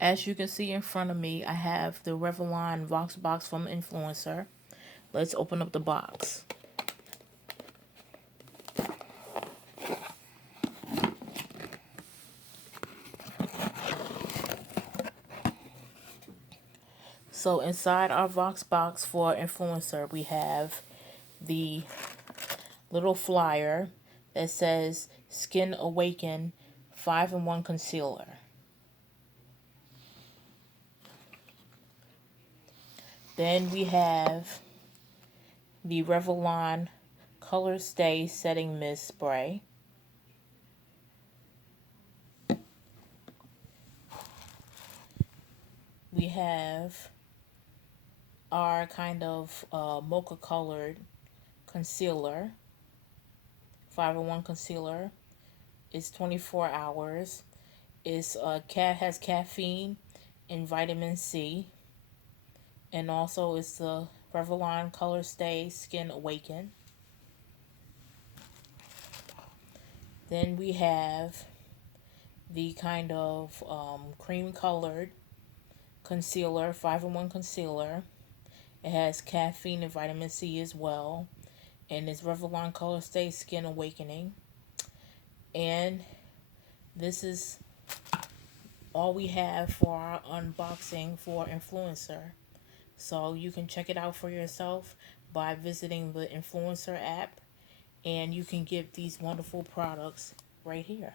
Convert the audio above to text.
As you can see in front of me, I have the Revlon Vox box from Influencer. Let's open up the box. So inside our Vox box for Influencer, we have the little flyer that says Skin Awaken 5-in-1 Concealer. Then we have the Revlon Color Stay Setting Mist Spray. We have our kind of mocha colored concealer, 5-in-1 concealer. It's 24 hours. It's has caffeine and vitamin C, and also it's the Revlon Color Stay Skin Awaken. Then we have the kind of cream colored concealer, 5-in-1 concealer. It has caffeine and vitamin C as well. And it's Revlon Color Stay Skin Awakening. And this is all we have for our unboxing for Influencer. So you can check it out for yourself by visiting the Influencer app. And you can get these wonderful products right here.